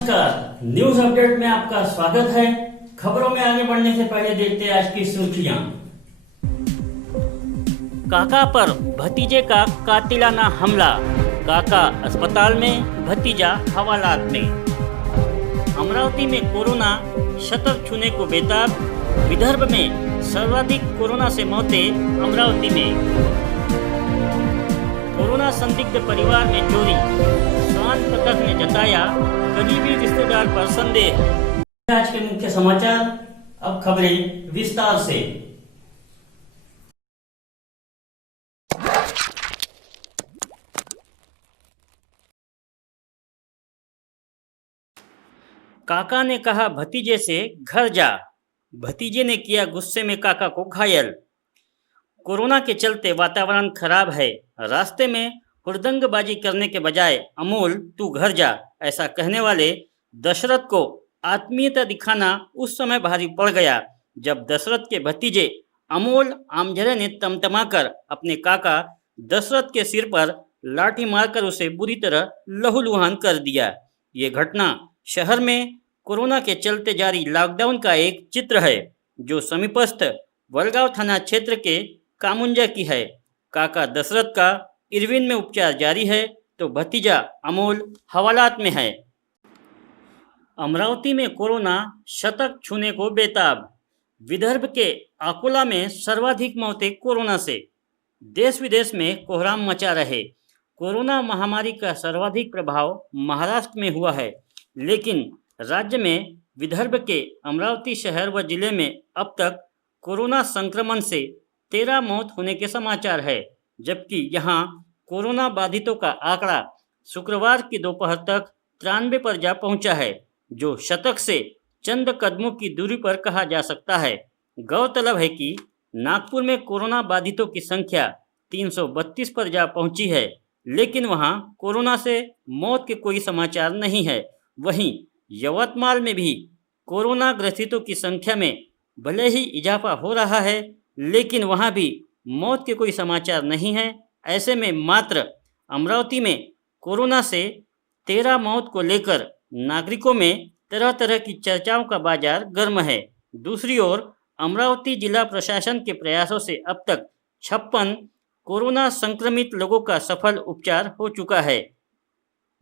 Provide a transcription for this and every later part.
नमस्कार, news update में आपका स्वागत है। खबरों में आगे बढ़ने से पहले देखते हैं आज की सुर्खियां। काका पर भतीजे का कातिलाना हमला, काका अस्पताल में, भतीजा हवालात में। अमरावती में कोरोना शतक छूने को बेताब, विदर्भ में सर्वाधिक कोरोना से मौतें। अमरावती में कोरोना संदिग्ध परिवार में चोरी, स्वान पथक ने जताया करीबी रिश्तेदार पर संदेह। आज के मुख्य समाचार, अब खबरें विस्तार से। काका ने कहा भतीजे से घर जा, भतीजे ने किया गुस्से में काका को घायल। कोरोना के चलते वातावरण खराब है, रास्ते में हुड़दंगबाजी करने के बजाय अमोल तू घर जा, ऐसा कहने वाले दशरथ को आत्मीयता दिखाना उस समय भारी पड़ गया जब दशरथ के भतीजे अमोल आमजरे ने तमतमाकर अपने काका दशरथ के सिर पर लाठी मारकर उसे बुरी तरह लहूलुहान कर दिया। ये घटना शहर में कोरोना के चलते जारी लॉकडाउन का एक चित्र है, जो समीपस्थ वलगांव थाना क्षेत्र के कामुंजा की है। काका दशरथ का इरविन में उपचार जारी है, तो भतीजा अमोल हवालात में है। अमरावती में कोरोना शतक छूने को बेताब, विदर्भ के अकोला में सर्वाधिक मौतें कोरोना से। देश विदेश में कोहराम मचा रहे। कोरोना महामारी का सर्वाधिक प्रभाव महाराष्ट्र में हुआ है, लेकिन राज्य में विदर्भ के अमरावती शहर व जिले में अब तक कोरोना संक्रमण से 13 मौत होने के समाचार है, जबकि यहां कोरोना बाधितों का आंकड़ा शुक्रवार की दोपहर तक 93 पर जा पहुंचा है, जो शतक से चंद कदमों की दूरी पर कहा जा सकता है। गौरतलब है कि नागपुर में कोरोना बाधितों की संख्या 332 पर जा पहुंची है, लेकिन वहां कोरोना से मौत के कोई समाचार नहीं है। वहीं यवतमाल में भी कोरोना ग्रसितों की संख्या में भले ही इजाफा हो रहा है, लेकिन वहां भी मौत के कोई समाचार नहीं है। ऐसे में मात्र अमरावती में कोरोना से 13 मौत को लेकर नागरिकों में तरह तरह की चर्चाओं का बाजार गर्म है। दूसरी ओर अमरावती जिला प्रशासन के प्रयासों से अब तक 56 कोरोना संक्रमित लोगों का सफल उपचार हो चुका है।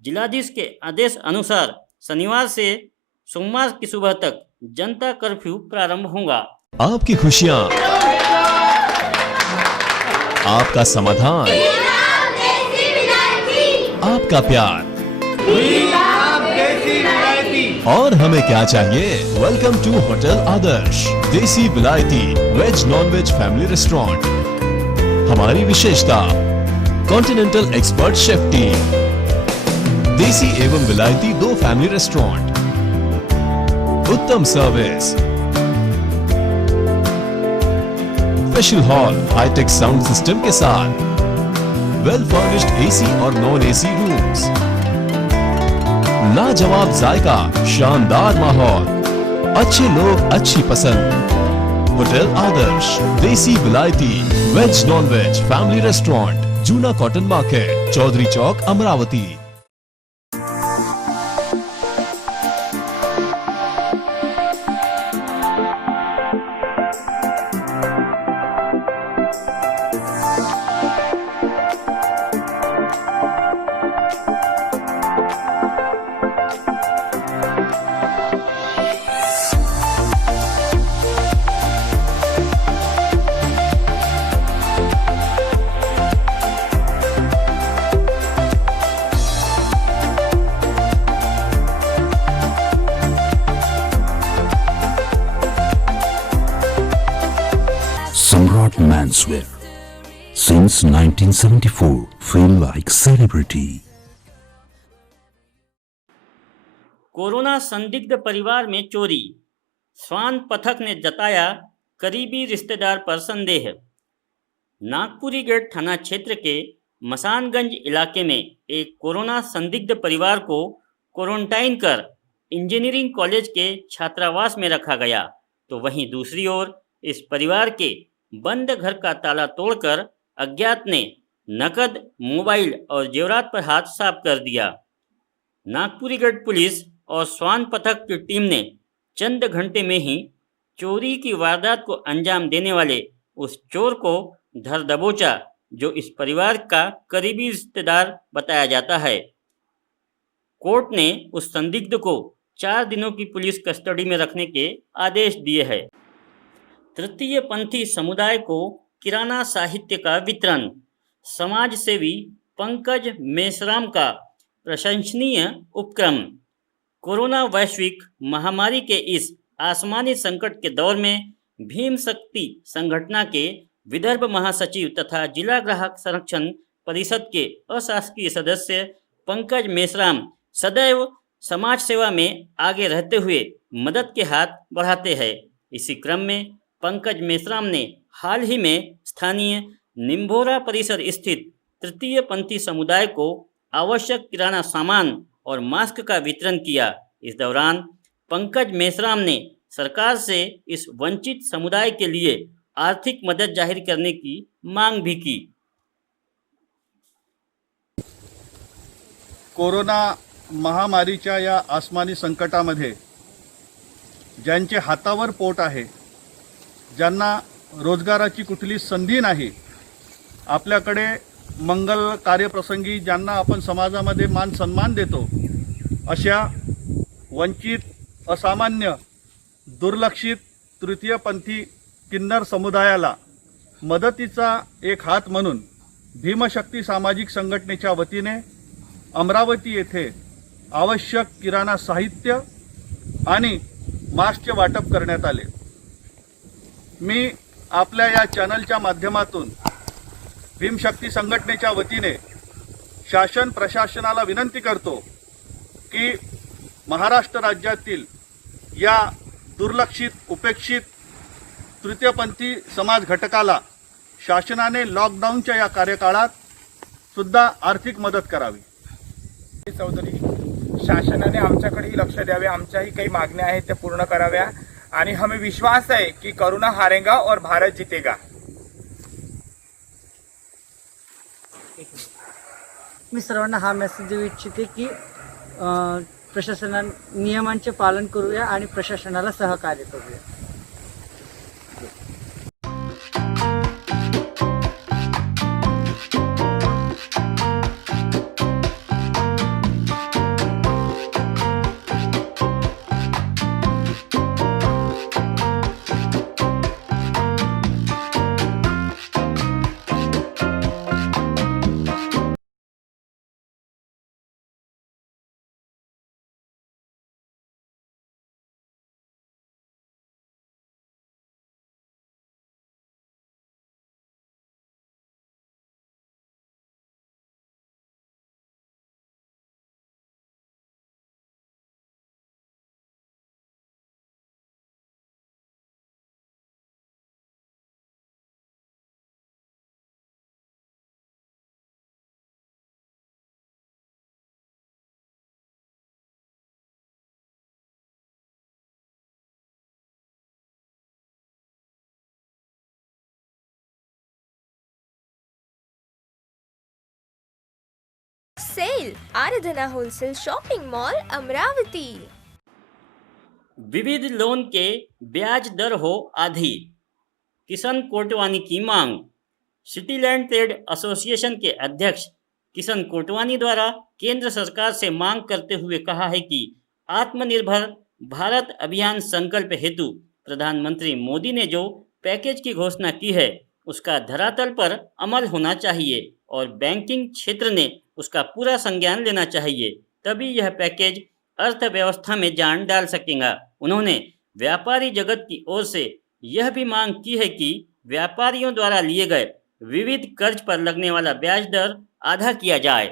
जिलाधीश के आदेश अनुसार शनिवार से सोमवार की सुबह तक जनता कर्फ्यू प्रारंभ होगा। आपकी खुशियां, आपका समाधान, आपका प्यार, और हमें क्या चाहिए? वेलकम टू होटल आदर्श, देसी विलायती veg non veg family restaurant. हमारी विशेषता कॉन्टिनेंटल एक्सपर्ट शेफ टीम, देसी एवं विलायती 2 फैमिली रेस्टोरेंट, उत्तम service, special hall hi tech sound system के साथ, वेल फर्निश्ड एसी और नॉन एसी रूम्स, लाजवाब जायका, शानदार माहौल, अच्छे लोग, अच्छी पसंद। होटल आदर्श, देसी विलायती veg non veg family restaurant, जूना cotton market, Chaudhary Chowk, Amravati. Samrat Menswear. Since 1974, feel like celebrity. Corona संदिग्ध परिवार में चोरी, स्वान पथक ने जताया करीबी रिश्तेदार पर संदेह। नागपुरी गेट थाना क्षेत्र के मसानगंज इलाके में एक कोरोना संदिग्ध परिवार को क्वारंटाइन कर इंजीनियरिंग कॉलेज के छात्रावास में रखा गया, तो वहीं दूसरी ओर इस परिवार के बंद घर का ताला तोड़कर अज्ञात ने नकद, मोबाइल और जेवरात पर हाथ साफ कर दिया। नागपुरी गढ़ पुलिस और स्वान पथक की टीम ने चंद घंटे में ही चोरी की वारदात को अंजाम देने वाले उस चोर को धर दबोचा, जो इस परिवार का करीबी रिश्तेदार बताया जाता है। कोर्ट ने उस संदिग्ध को 4 दिनों की पुलिस कस्टडी में रखने के आदेश दिए हैं। तृतीय पंथी समुदाय को किराना साहित्य का वितरण। समाज सेवी पंकज मेश्राम का प्रशंसनीय उपक्रम। कोरोना वैश्विक महामारी के इस आसमानी संकट के दौर में भीम शक्ति संगठन के विदर्भ महासचिव तथा जिला ग्राहक संरक्षण परिषद के अशासकीय सदस्य पंकज मेश्राम सदैव समाज सेवा में आगे रहते हुए मदद के हाथ बढ़ाते हैं। इसी क्रम में पंकज मेश्राम ने हाल ही में स्थानीय निम्भोरा परिसर स्थित तृतीय पंथी समुदाय को आवश्यक किराना सामान और मास्क का वितरण किया। इस दौरान पंकज मेश्राम ने सरकार से इस वंचित समुदाय के लिए आर्थिक मदद जाहिर करने की मांग भी की। कोरोना महामारीच्या या आसमानी संकटामध्ये ज्यांचे हातावर पोट आहे, ज्यांना रोजगाराची कुठली संधी नाही, आपल्याकडे मंगल कार्यप्रसंगी ज्यांना आपण समाजामध्ये मान सन्मान देतो, अशा वंचित, असामान्य, दुर्लक्षित तृतीयपंथी किन्नर समुदायाला मदतीचा एक हात म्हणून भीमशक्ती सामाजिक संघटनेच्या वतीने अमरावती येथे आवश्यक किराणा साहित्य आणि मास्कचे वाटप करण्यात आले। मी आपल्या या चॅनलच्या माध्यमातून भीमशक्ती संघटनेच्या वतीने शासन प्रशासनाला विनंती करतो की महाराष्ट्र राज्यातील या दुर्लक्षित, उपेक्षित तृतीयपंथी समाज घटकाला शासनाने लॉकडाऊनच्या या कार्यकाळात सुद्धा आर्थिक मदत करावी। चौधरी, शासनाने आमच्याकडेही लक्ष द्यावे, आमच्याही काही मागण्या आहेत त्या पूर्ण कराव्या आणि हमें विश्वास है कि कोरोना हारेगा और भारत जीतेगा। मी सर्वांना हा मेसेज देऊ इच्छिते की प्रशासनाने नियमांचे पालन करूया आणि प्रशासनाला सहकार्य करूया। सेल आराधना होलसेल शॉपिंग मॉल अमरावती। विविध लोन के ब्याज दर हो आधी, किशन कोटवानी की मांग। सिटी लैंड ट्रेड एसोसिएशन के अध्यक्ष किशन कोटवानी द्वारा केंद्र सरकार से मांग करते हुए कहा है कि आत्मनिर्भर भारत अभियान संकल्प हेतु प्रधानमंत्री मोदी ने जो पैकेज की घोषणा की है, उसका धरातल पर अमल होना चाहिए और बैंकिंग क्षेत्र ने उसका पूरा संज्ञान लेना चाहिए, तभी यह पैकेज अर्थव्यवस्था में जान डाल सकेगा। उन्होंने व्यापारी जगत की ओर से यह भी मांग की है कि व्यापारियों द्वारा लिए गए विविध कर्ज पर लगने वाला ब्याज दर आधा किया जाए।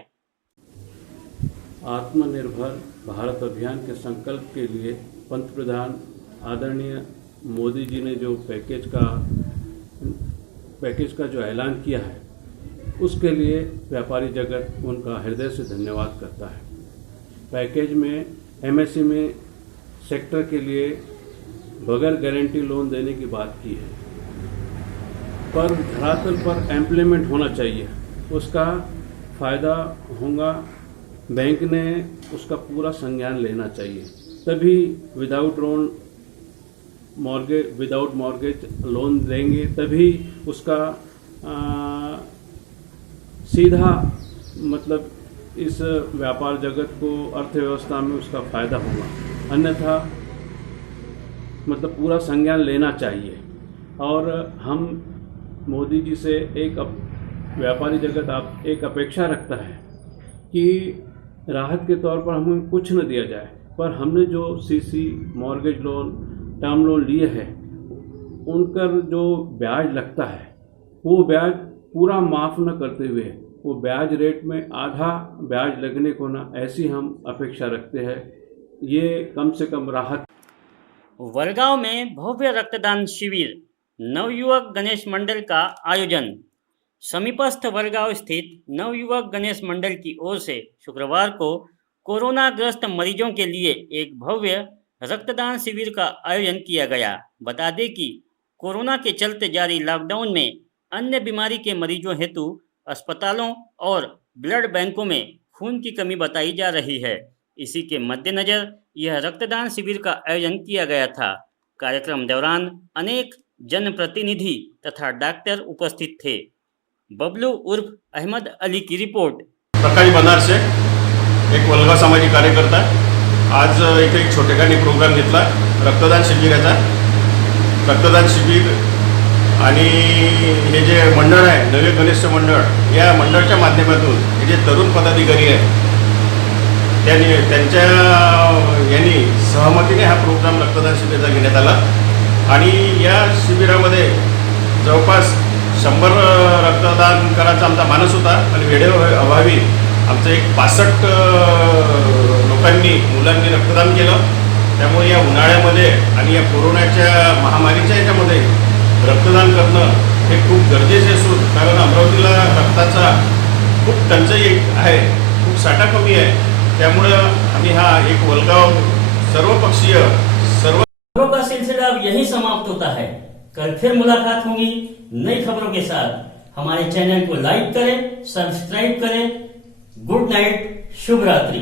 आत्मनिर्भर भारत अभियान के संकल्प के लिए पंतप्रधान आदरणीय मोदी जी ने जो पैकेज का जो ऐलान किया है, उसके लिए व्यापारी जगत उनका हृदय से धन्यवाद करता है। पैकेज में एमएसएमई सेक्टर के लिए बगैर गारंटी लोन देने की बात की है, पर धरातल पर एम्प्लॉयमेंट होना चाहिए, उसका फ़ायदा होगा बैंक ने उसका पूरा संज्ञान लेना चाहिए, तभी विदाउट मॉर्गेज लोन देंगे, तभी उसका सीधा मतलब इस व्यापार जगत को अर्थव्यवस्था में उसका फायदा होगा। अन्यथा मतलब पूरा संज्ञान लेना चाहिए। और हम मोदी जी से व्यापारी जगत आप एक अपेक्षा रखता है कि राहत के तौर पर हमें कुछ न दिया जाए, पर हमने जो CC, mortgage loan, term loan लिए हैं, उनका जो ब्याज लगता है वो ब्याज पूरा माफ़ न करते हुए वो ब्याज रेट में आधा ब्याज लगने को ना, ऐसी हम अपेक्षा रखते हैं। ये कम से कम राहत। वरगांव में भव्य रक्तदान शिविर, नवयुवक गणेश मंडल का आयोजन। समीपस्थ वरगांव स्थित नवयुवक गणेश मंडल की ओर से शुक्रवार को कोरोना ग्रस्त मरीजों के लिए एक भव्य रक्तदान शिविर का आयोजन किया गया। बता दें कि कोरोना के चलते जारी लॉकडाउन में अन्य बीमारी के मरीजों हेतु अस्पतालों और ब्लड बैंकों में खून की कमी बताई जा रही है। इसी के मद्देनज़र यह रक्तदान शिविर का आयोजन किया गया था। कार्यक्रम दौरान अनेक जनप्रतिनिधि तथा डॉक्टर उपस्थित थे। बबलू उर्फ अहमद अली की रिपोर्ट। प्रकाश बनार से एक वलगा सामाजिक कार्यकर्ता आज इथे एक छोटेखानी प्रोग्राम घेतला रक्तदान शिबिराचा। रक्तदान शिबिर आणि हे जे मंडळ आहे नवे गणेश मंडळ, या मंडळाच्या माध्यमातून हे जे तरुण पदाधिकारी आहेत त्यांच्या यांनी सहमतीने हा प्रोग्राम रक्तदान शिबिराचा घेण्यात आला आणि या शिबिरामध्ये जवळपास 100 रक्तदान करायचा आमचा मानस होता आणि वेळेअभावी आमचं एक 65 मुलांनी रक्तदान केलं। त्यामुळे या उन्हाळ्यामध्ये आणि या कोरोनाच्या महामारीच्या याच्यामध्ये रक्तदान करणं हे खूप गरजेचे असून, कारण अमरावतीला रक्ताचा खूप टंचाई आहे, खूप साठा कमी आहे। त्यामुळे आम्ही हा एक वलगाव सर्वपक्षीय खबरों का सिलसिला अब यही समाप्त होता है। कल फिर मुलाकात होगी नई खबरों के साथ। हमारे चैनल को लाइक करें, सब्सक्राइब करें। गुड नाइट, शुभ रात्रि।